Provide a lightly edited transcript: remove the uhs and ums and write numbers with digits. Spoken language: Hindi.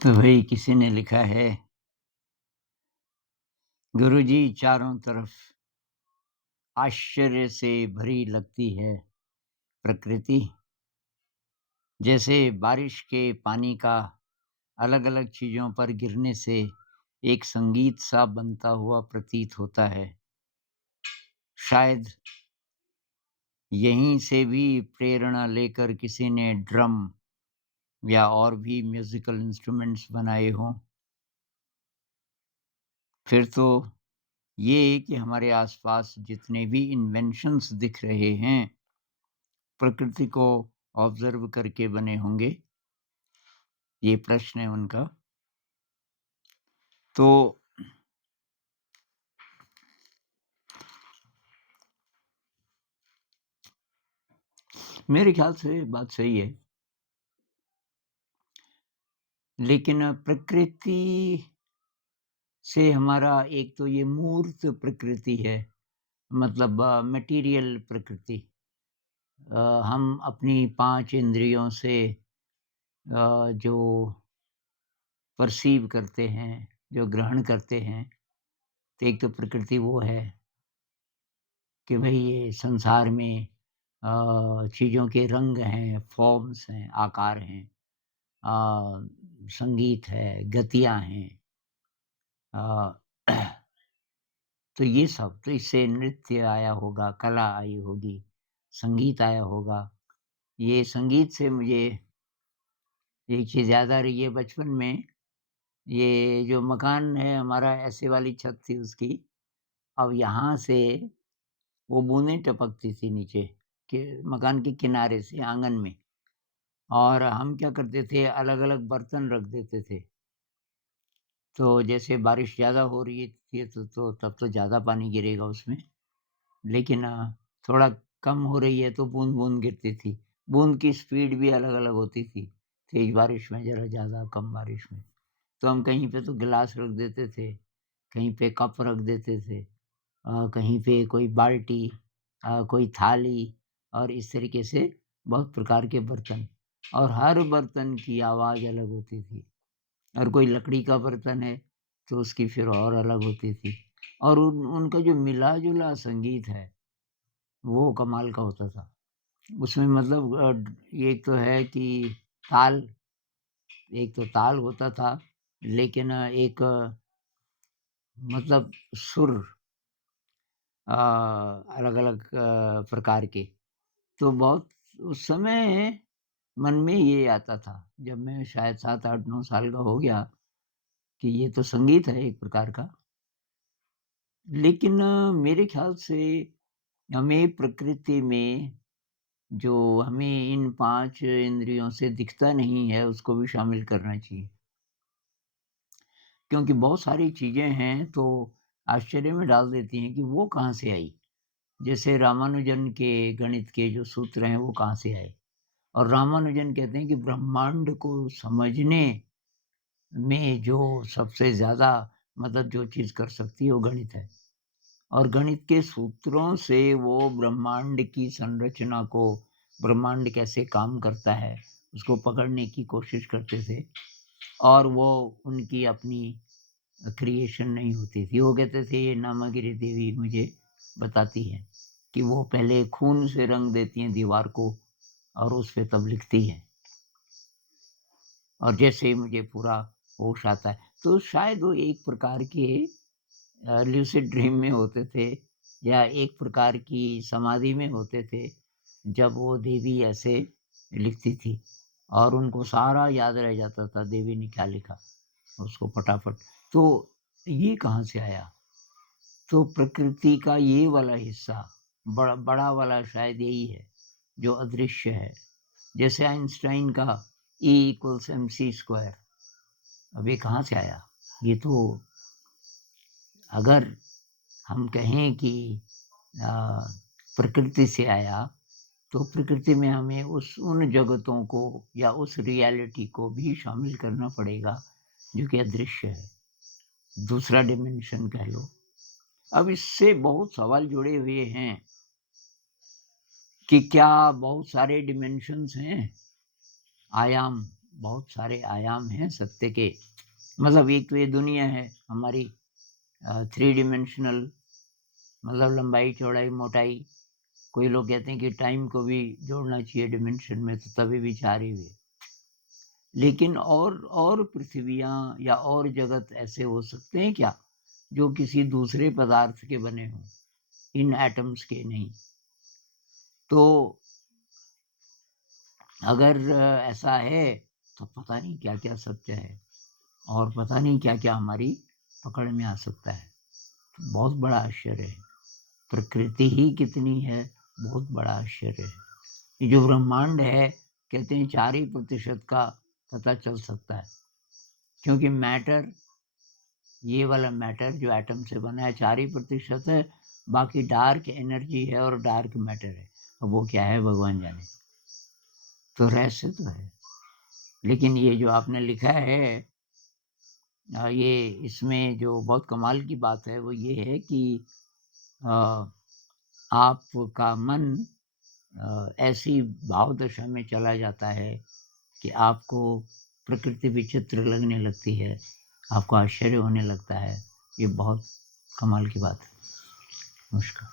तो भाई किसी ने लिखा है, गुरुजी चारों तरफ आश्चर्य से भरी लगती है प्रकृति। जैसे बारिश के पानी का अलग-अलग चीज़ों पर गिरने से एक संगीत सा बनता हुआ प्रतीत होता है। शायद यहीं से भी प्रेरणा लेकर किसी ने ड्रम या और भी म्यूज़िकल इंस्ट्रूमेंट्स बनाए हों। फिर तो ये कि हमारे आसपास जितने भी इन्वेंशंस दिख रहे हैं, प्रकृति को ऑब्ज़र्व करके बने होंगे, ये प्रश्न है उनका। तो मेरे ख़्याल से बात सही है, लेकिन प्रकृति से हमारा एक तो ये मूर्त प्रकृति है, मतलब मटेरियल प्रकृति। हम अपनी 5 इंद्रियों से जो पर्सीव करते हैं, जो ग्रहण करते हैं, तो एक तो प्रकृति वो है कि भई ये संसार में चीज़ों के रंग हैं, फ़ॉर्म्स हैं, आकार हैं, संगीत है, गतियाँ हैं। अ, तो ये सब तो इससे नृत्य आया होगा, कला आई होगी, संगीत आया होगा। ये संगीत से मुझे एक चीज़ याद आ रही है बचपन में, ये जो मकान है हमारा ऐसे वाली छत थी उसकी, अब यहाँ से वो बूँदें टपकती थी नीचे के मकान के किनारे से आँगन में, और हम क्या करते थे अलग-अलग बर्तन रख देते थे। तो जैसे बारिश ज़्यादा हो रही थी तो तब तो ज़्यादा पानी गिरेगा उसमें, लेकिन थोड़ा कम हो रही है तो बूँद-बूँद गिरती थी। बूँद की स्पीड भी अलग-अलग होती थी, तेज़ बारिश में ज़रा ज़्यादा, कम बारिश में। तो हम कहीं पे तो गिलास रख देते थे, कहीं पे कप रख देते थे, कहीं पे कोई बाल्टी, कोई थाली, और इस तरीके से बहुत प्रकार के बर्तन, और हर बर्तन की आवाज़ अलग होती थी। और कोई लकड़ी का बर्तन है, तो उसकी फिर और अलग होती थी। और उनका जो मिला-जुला संगीत है, वो कमाल का होता था। उसमें मतलब एक तो है कि ताल, एक तो ताल होता था, लेकिन एक मतलब सुर अलग-अलग प्रकार के। तो बहुत उस समय मन में ये आता था, जब मैं शायद 7, 8, 9 साल का हो गया, कि ये तो संगीत है एक प्रकार का। लेकिन मेरे ख़्याल से हमें प्रकृति में जो हमें इन 5 इंद्रियों से दिखता नहीं है, उसको भी शामिल करना चाहिए। क्योंकि बहुत सारी चीज़ें हैं, तो आश्चर्य में डाल देती हैं कि वो कहाँ से आई? जैसे रामानुजन के गणित के जो सूत्र हैं, वो कहाँ से आए? और रामानुजन कहते हैं कि ब्रह्मांड को समझने में जो सबसे ज़्यादा मदद जो चीज़ कर सकती है, वो गणित है। और गणित के सूत्रों से वो ब्रह्मांड की संरचना को, ब्रह्मांड कैसे काम करता है, उसको पकड़ने की कोशिश करते थे, और वो उनकी अपनी क्रिएशन नहीं होती थी। वो कहते थे ये नामागिरी देवी मुझे बताती हैं कि वो पहले खून से रंग देती हैं दीवार को, और उस पे तब लिखती हैं, और जैसे ही मुझे पूरा होश आता है, तो शायद वो एक प्रकार के ल्यूसिड ड्रीम में होते थे, या एक प्रकार की समाधि में होते थे, जब वो देवी ऐसे लिखती थी और उनको सारा याद रह जाता था देवी ने क्या लिखा, उसको फटाफट। तो ये कहाँ से आया? तो प्रकृति का ये वाला हिस्सा, बड़ा बड़ा वाला शायद यही है, जो अदृश्य है। जैसे आइंस्टाइन का E इक्वल्स mc², अब ये कहाँ से आया? ये तो अगर हम कहें कि अ, प्रकृति से आया, तो प्रकृति में हमें उन जगतों को या उस रियलिटी को भी शामिल करना पड़ेगा, जो कि अदृश्य है, दूसरा डिमेंशन कह लो। अब इससे बहुत सवाल जुड़े हुए हैं कि क्या बहुत सारे डिमेंशंस हैं, आयाम, बहुत सारे आयाम हैं सत्य के। मतलब एक तो ये दुनिया है हमारी 3 डिमेंशनल, मतलब लंबाई, चौड़ाई, मोटाई। कोई लोग कहते हैं कि टाइम को भी जोड़ना चाहिए डिमेंशन में, तो तभी भी 4 ही हुए। लेकिन और पृथ्वियाँ या और जगत ऐसे हो सकते हैं क्या, जो किसी दूसरे पदार्थ के बने हों, इन एटम्स के नहीं? तो अगर ऐसा है तो पता नहीं क्या-क्या सत्य है और पता नहीं क्या-क्या हमारी पकड़ में आ सकता है। तो बहुत बड़ा आश्चर्य है। प्रकृति ही कितनी है, बहुत बड़ा आश्चर्य है। ये जो ब्रह्मांड है, कहते हैं 4 ही प्रतिशत का पता चल सकता है, क्योंकि मैटर, ये वाला मैटर जो एटम से बना है 4 ही प्रतिशत है, बाकी डार्क एनर्जी है और डार्क मैटर है। अब वो क्या है भगवान जाने। तो रहस्य तो है। लेकिन ये जो आपने लिखा है ये इसमें जो बहुत कमाल की बात है वो ये है कि अ, आपका मन ऐसी भाव दशा में चला जाता है कि आपको प्रकृति विचित्र लगने लगती है, आपको आश्चर्य होने लगता है। ये बहुत कमाल की बात है। नमस्कार।